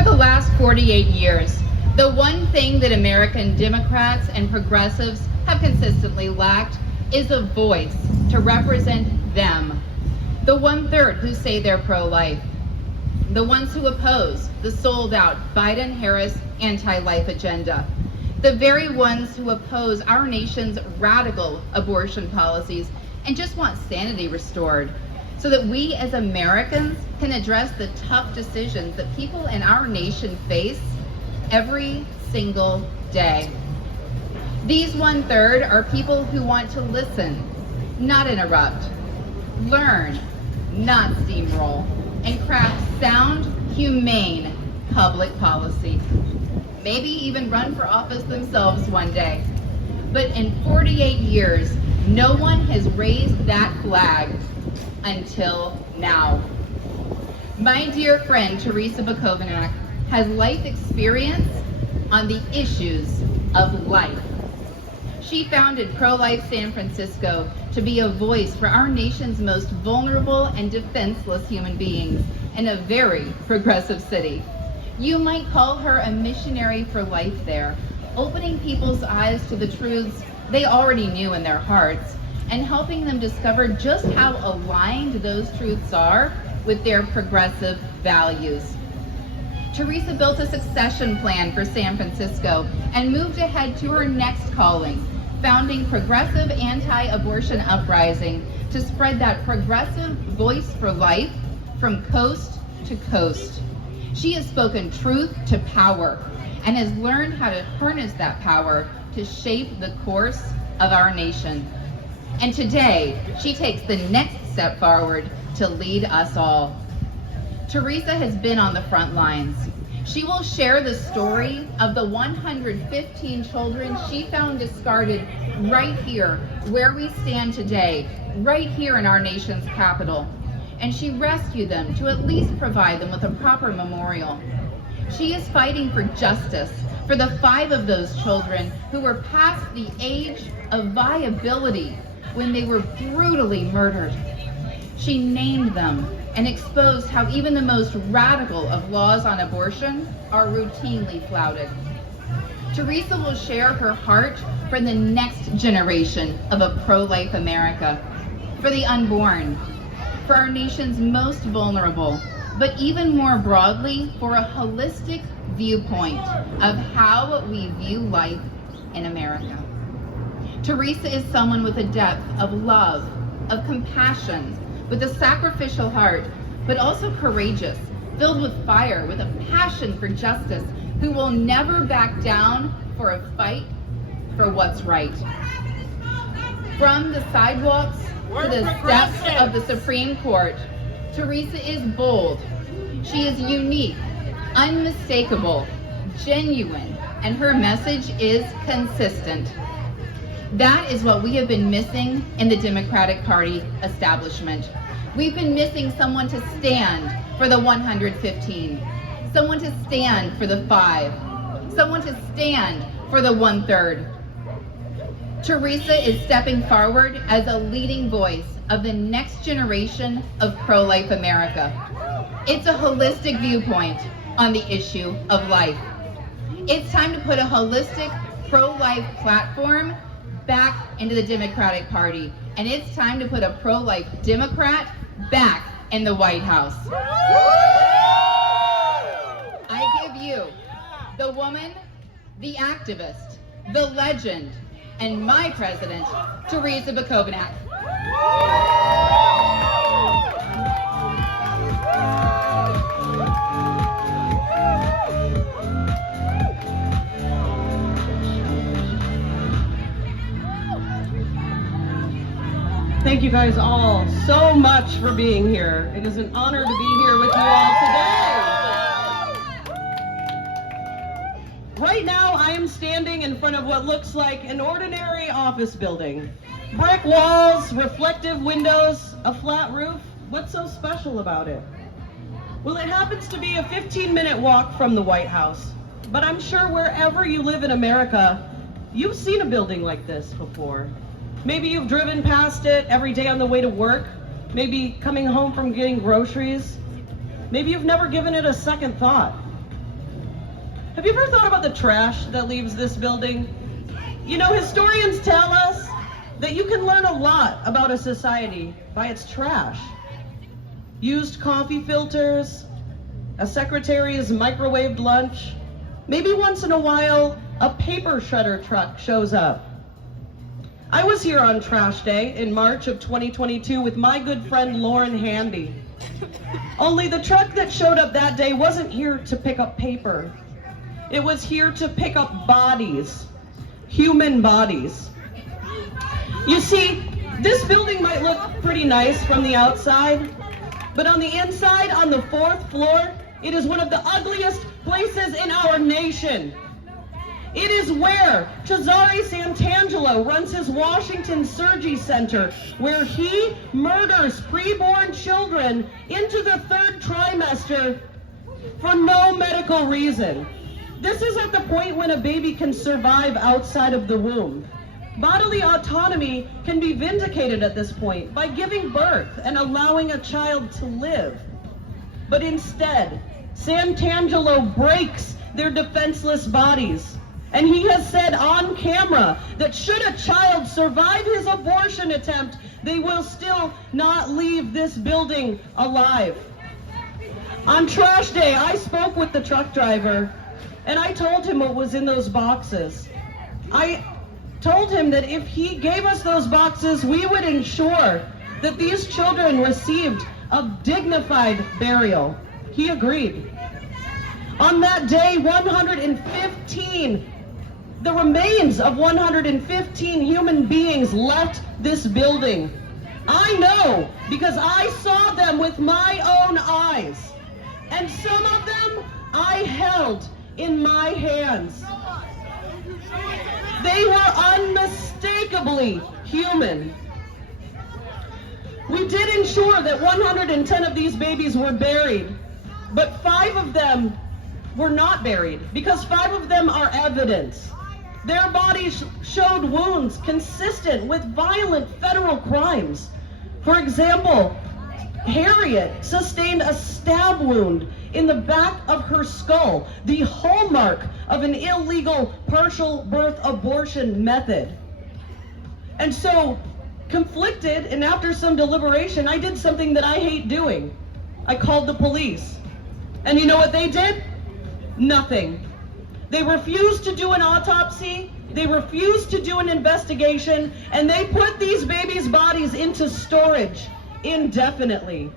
For the last 48 years, the one thing that American Democrats and progressives have consistently lacked is a voice to represent them. The 1/3 who say they're pro-life. The ones who oppose the sold-out Biden-Harris anti-life agenda. The very ones who oppose our nation's radical abortion policies and just want sanity restored so that we as Americans can address the tough decisions that people in our nation face every single day. These 1/3 are people who want to listen, not interrupt, learn, not steamroll, and craft sound, humane public policy. Maybe even run for office themselves one day. But in 48 years, no one has raised that flag until now. My dear friend Tarrisa Bukovinac has life experience on the issues of life. She founded ProLife San Francisco to be a voice for our nation's most vulnerable and defenseless human beings in a very progressive city. You might call her a missionary for life there, opening people's eyes to the truths they already knew in their hearts and helping them discover just how aligned those truths are with their progressive values. Tarrisa built a succession plan for San Francisco and moved ahead to her next calling, founding Progressive Anti-Abortion Uprising to spread that progressive voice for life from coast to coast. She has spoken truth to power and has learned how to harness that power to shape the course of our nation. And today, she takes the next step forward to lead us all. Tarrisa has been on the front lines. She will share the story of the 115 children she found discarded right here where we stand today, right here in our nation's capital. And she rescued them to at least provide them with a proper memorial. She is fighting for justice for the 5 of those children who were past the age of viability when they were brutally murdered. She named them and exposed how even the most radical of laws on abortion are routinely flouted. Tarrisa will share her heart for the next generation of a pro-life America, for the unborn, for our nation's most vulnerable, but even more broadly, for a holistic viewpoint of how we view life in America. Tarrisa is someone with a depth of love, of compassion, with a sacrificial heart, but also courageous, filled with fire, with a passion for justice, who will never back down for a fight for what's right. From the sidewalks to the steps of the Supreme Court, Tarrisa is bold. She is unique, unmistakable, genuine, and her message is consistent. That is what we have been missing in the Democratic Party establishment. We've been missing someone to stand for the 115, someone to stand for the 5, someone to stand for the 1/3. Tarrisa is stepping forward as a leading voice of the next generation of pro-life America. It's a holistic viewpoint on the issue of life. It's time to put a holistic pro-life platform back into the Democratic Party, and it's time to put a pro-life Democrat back in the White House. I give you the woman, the activist, the legend, and my president, Tarrisa Bukovinac. Thank you guys all so much for being here. It is an honor to be here with you all today. Right now, I am standing in front of what looks like an ordinary office building. Brick walls, reflective windows, a flat roof. What's so special about it? Well, it happens to be a 15-minute walk from the White House. But I'm sure wherever you live in America, you've seen a building like this before. Maybe you've driven past it every day on the way to work, maybe coming home from getting groceries. Maybe you've never given it a second thought. Have you ever thought about the trash that leaves this building? You know, historians tell us that you can learn a lot about a society by its trash. Used coffee filters, a secretary's microwaved lunch, maybe once in a while, a paper shredder truck shows up. I was here on Trash Day in March of 2022 with my good friend Lauren Handy. Only the truck that showed up that day wasn't here to pick up paper. It was here to pick up bodies, human bodies. You see, this building might look pretty nice from the outside, but on the inside, on the 4th floor, it is one of the ugliest places in our nation. It is where Cesare Santangelo runs his Washington Surgery Center, where he murders preborn children into the 3rd trimester for no medical reason. This is at the point when a baby can survive outside of the womb. Bodily autonomy can be vindicated at this point by giving birth and allowing a child to live. But instead, Santangelo breaks their defenseless bodies. And he has said on camera that should a child survive his abortion attempt, they will still not leave this building alive. On Trash Day, I spoke with the truck driver, and I told him what was in those boxes. I told him that if he gave us those boxes, we would ensure that these children received a dignified burial. He agreed. On that day, the remains of 115 human beings left this building. I know because I saw them with my own eyes. And some of them I held in my hands. They were unmistakably human. We did ensure that 110 of these babies were buried, but 5 of them were not buried because 5 of them are evidence. Their bodies showed wounds consistent with violent federal crimes. For example, Harriet sustained a stab wound in the back of her skull, the hallmark of an illegal partial birth abortion method. And so, conflicted, and after some deliberation, I did something that I hate doing. I called the police. And you know what they did? Nothing. They refused to do an autopsy, they refused to do an investigation, and they put these babies' bodies into storage indefinitely.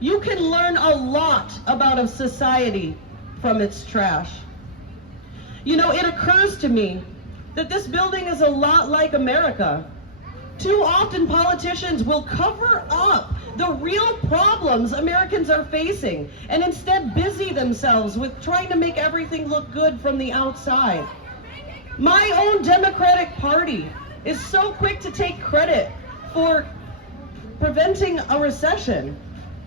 You can learn a lot about a society from its trash. You know, it occurs to me that this building is a lot like America. Too often politicians will cover up the real problems Americans are facing and instead busy themselves with trying to make everything look good from the outside. My own Democratic Party is so quick to take credit for preventing a recession.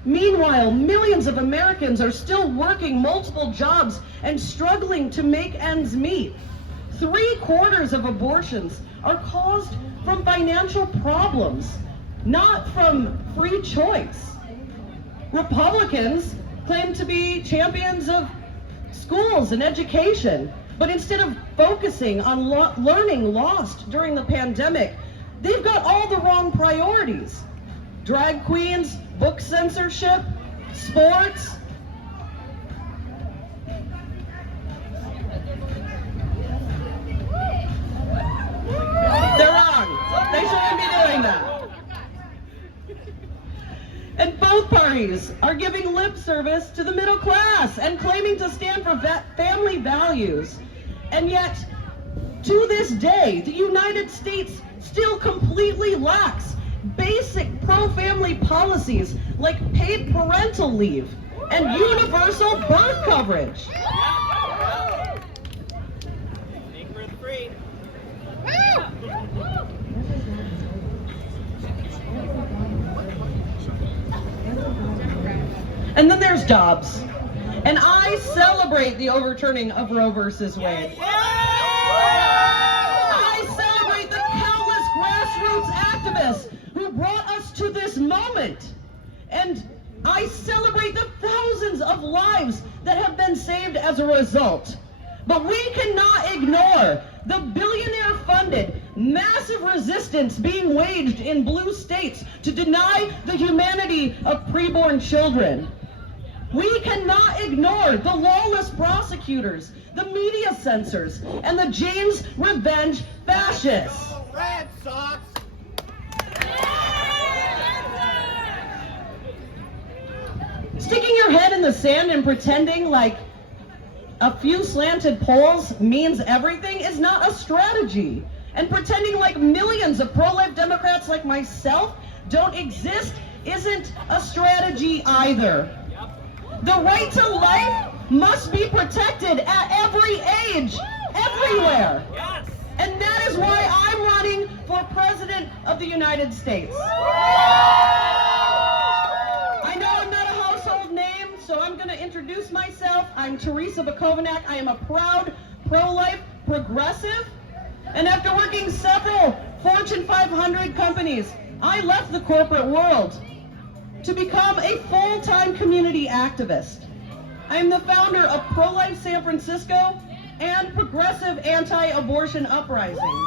Meanwhile, millions of Americans are still working multiple jobs and struggling to make ends meet. 3/4 of abortions are caused from financial problems, not from free choice. Republicans claim to be champions of schools and education, but instead of focusing on learning lost during the pandemic, they've got all the wrong priorities. Drag queens, book censorship, sports. They're wrong. They shouldn't be doing that. And both parties are giving lip service to the middle class and claiming to stand for family values. And yet, to this day, the United States still completely lacks basic pro-family policies like paid parental leave and universal birth coverage. And then there's jobs. And I celebrate the overturning of Roe versus Wade. I celebrate the countless grassroots activists who brought us to this moment. And I celebrate the thousands of lives that have been saved as a result. But we cannot ignore the billionaire-funded massive resistance being waged in blue states to deny the humanity of preborn children. We cannot ignore the lawless prosecutors, the media censors, and the Jane's Revenge fascists. Red Sox! Sticking your head in the sand and pretending like a few slanted polls means everything is not a strategy. And pretending like millions of pro-life Democrats like myself don't exist isn't a strategy either. The right to life must be protected at every age, everywhere. And that is why I'm running for President of the United States. I know I'm not a household name, so I'm going to introduce myself. I'm Tarrisa Bukovinac. I am a proud pro-life progressive. And after working several Fortune 500 companies, I left the corporate world to become a full-time community activist. I am the founder of Pro-Life San Francisco and Progressive Anti-Abortion Uprising.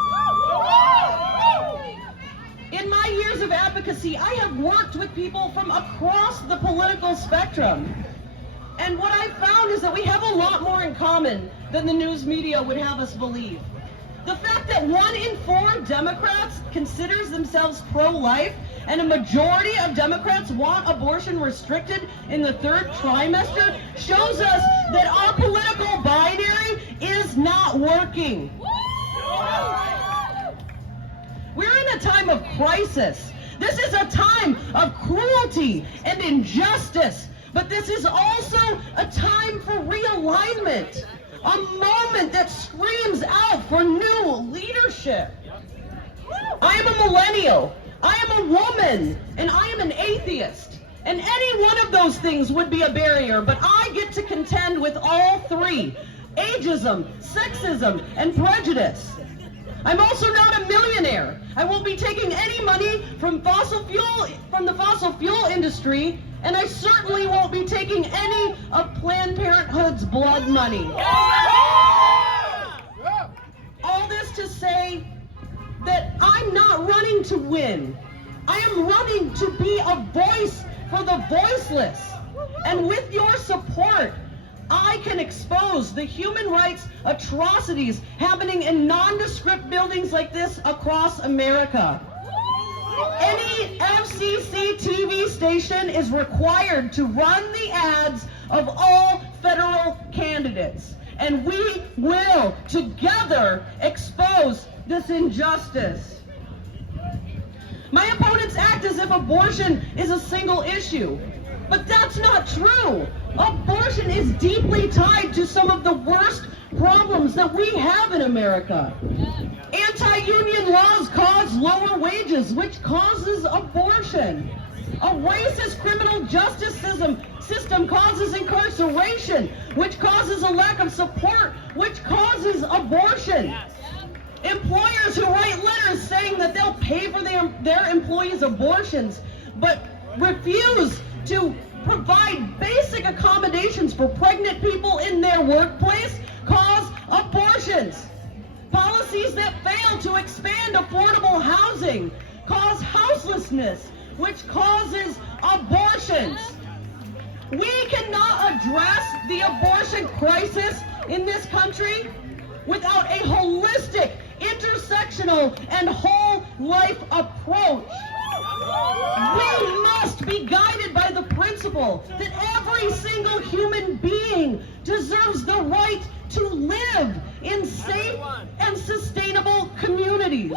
In my years of advocacy, I have worked with people from across the political spectrum. And what I found is that we have a lot more in common than the news media would have us believe. The fact that 1 in 4 Democrats considers themselves pro-life and a majority of Democrats want abortion restricted in the 3rd trimester shows us that our political binary is not working. We're in a time of crisis. This is a time of cruelty and injustice, but this is also a time for realignment, a moment that screams out for new leadership. I am a millennial, I am a woman, and I am an atheist. And any one of those things would be a barrier, but I get to contend with all 3: ageism, sexism, and prejudice. I'm also not a millionaire. I won't be taking any money from the fossil fuel industry, and I certainly won't be taking any of Planned Parenthood's blood money. All this to say that I'm not running to win. I am running to be a voice for the voiceless. And with your support, I can expose the human rights atrocities happening in nondescript buildings like this across America. Any FCC TV station is required to run the ads of all federal candidates. And we will together expose this injustice. My opponents act as if abortion is a single issue, but that's not true. Abortion is deeply tied to some of the worst problems that we have in America. Anti-union laws cause lower wages, which causes abortion. A racist criminal justice system causes incarceration, which causes a lack of support, which causes abortion. Employers who write letters saying that they'll pay for their employees' abortions, but refuse to provide basic accommodations for pregnant people in their workplace cause abortions. Policies that fail to expand affordable housing cause houselessness, which causes abortions. We cannot address the abortion crisis in this country without a holistic, intersectional, and whole life approach. We must be guided by the principle that every single human being deserves the right to live in safe and sustainable communities.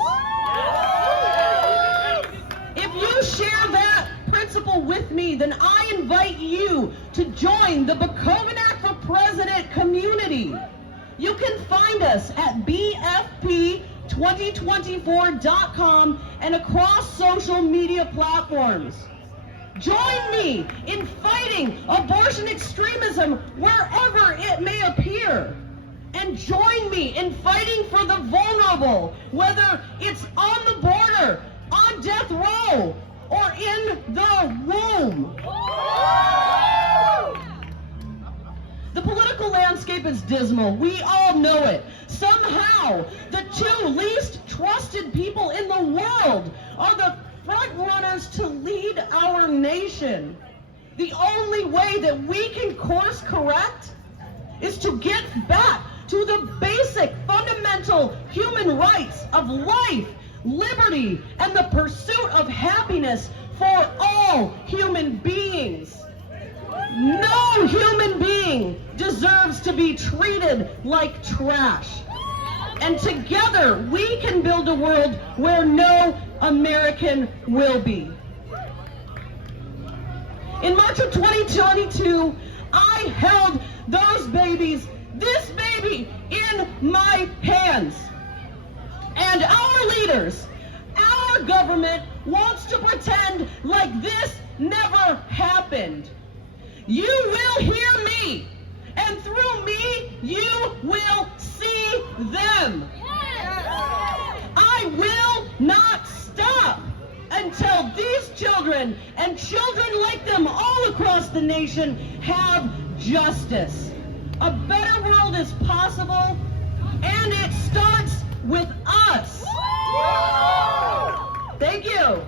If you share that principle with me, then I invite you to join the Bukovinac for President community. You can find us at bfp2024.com and across social media platforms. Join me in fighting abortion extremism wherever it may appear. And join me in fighting for the vulnerable, whether it's on the border, on death row, or in the womb. The political landscape is dismal. We all know it. Somehow, the two least trusted people in the world are the front runners to lead our nation. The only way that we can course correct is to get back to the basic, fundamental human rights of life, liberty, and the pursuit of happiness for all human beings. No human being deserves to be treated like trash. And together, we can build a world where no American will be. In March of 2022, I held those babies, this baby, in my hands. And our leaders, our government wants to pretend like this never happened. You will hear me, and through me, you will see them. I will not stop until these children and children like them all across the nation have justice. A better world is possible, and it starts with us. Thank you.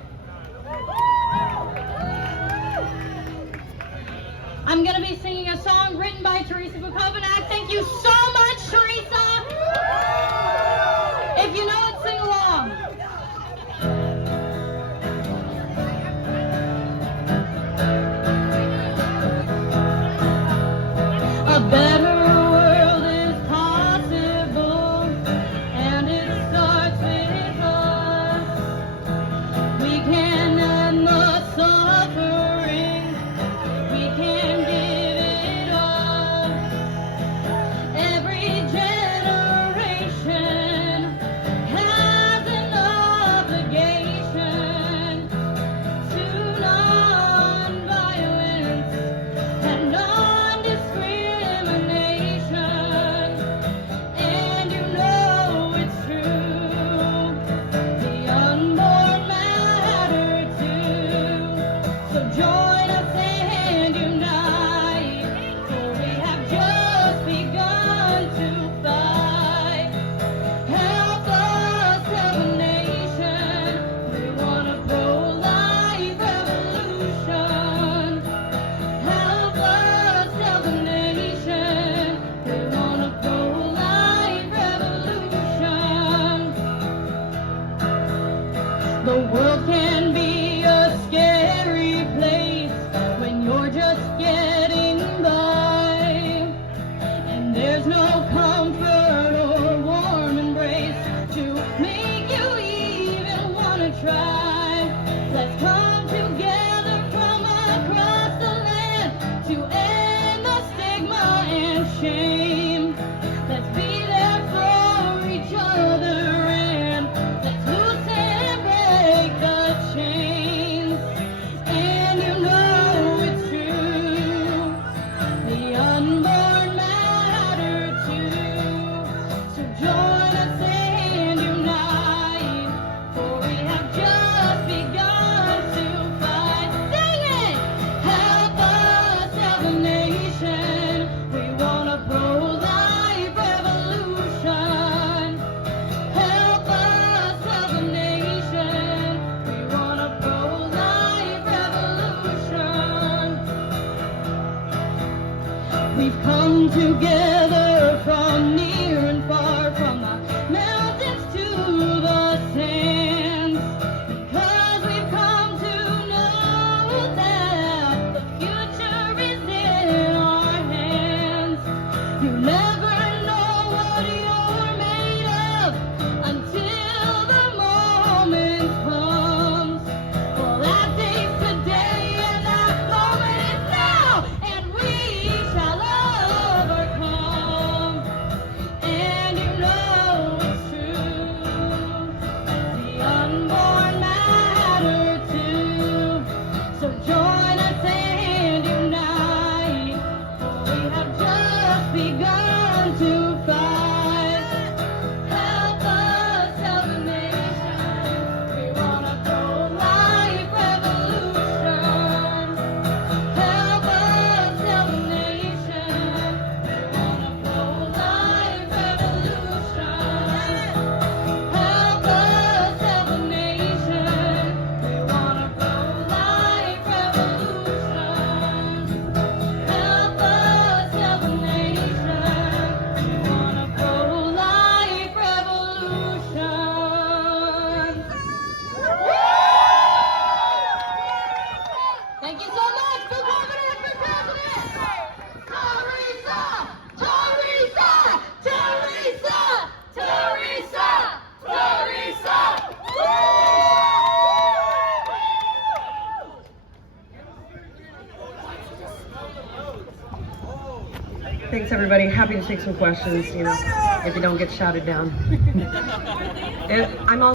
I'm going to be singing a song written by Tarrisa Bukovinac. Thank you so much, Tarrisa. If you know it, sing along. A better world is possible, and it starts with us. We can end the suffering. We can give it up. Every generation has an obligation to non-violence and non-discrimination. And you know it's true. The unborn matter too. So join us and unite, for we have just begun to fight. Help us help a nation. We want a pro-life revolution. Help us help a nation. We want a pro-life revolution. The world can be a scary place when you're just getting by, and there's no comfort or warm embrace to make you even want to try. Let's come together from across the land to end the stigma and shame. Let's be there for each other, and let's loosen and break the chains. And you know it's true. The unborn matter too. So join us and unite, for we have just begun to fight. Sing it! Help us help a nation. We want a pro-life revolution. Help us help a nation. We want a pro-life revolution. We've come together from near and far, from the mountains to the sands, because we've come to know that the future is in our hands. You never know what you're made of until the moment comes. Well, that day's today, and that moment is now, and we shall overcome. And you know it's true. The unborn matter too. So join us and unite, for we have just begun Thank you so much, Bukovinac for president! Tarrisa! Tarrisa! Tarrisa! Tarrisa! Tarrisa! Thanks, everybody. Happy to take some questions, if you don't get shouted down. I'm all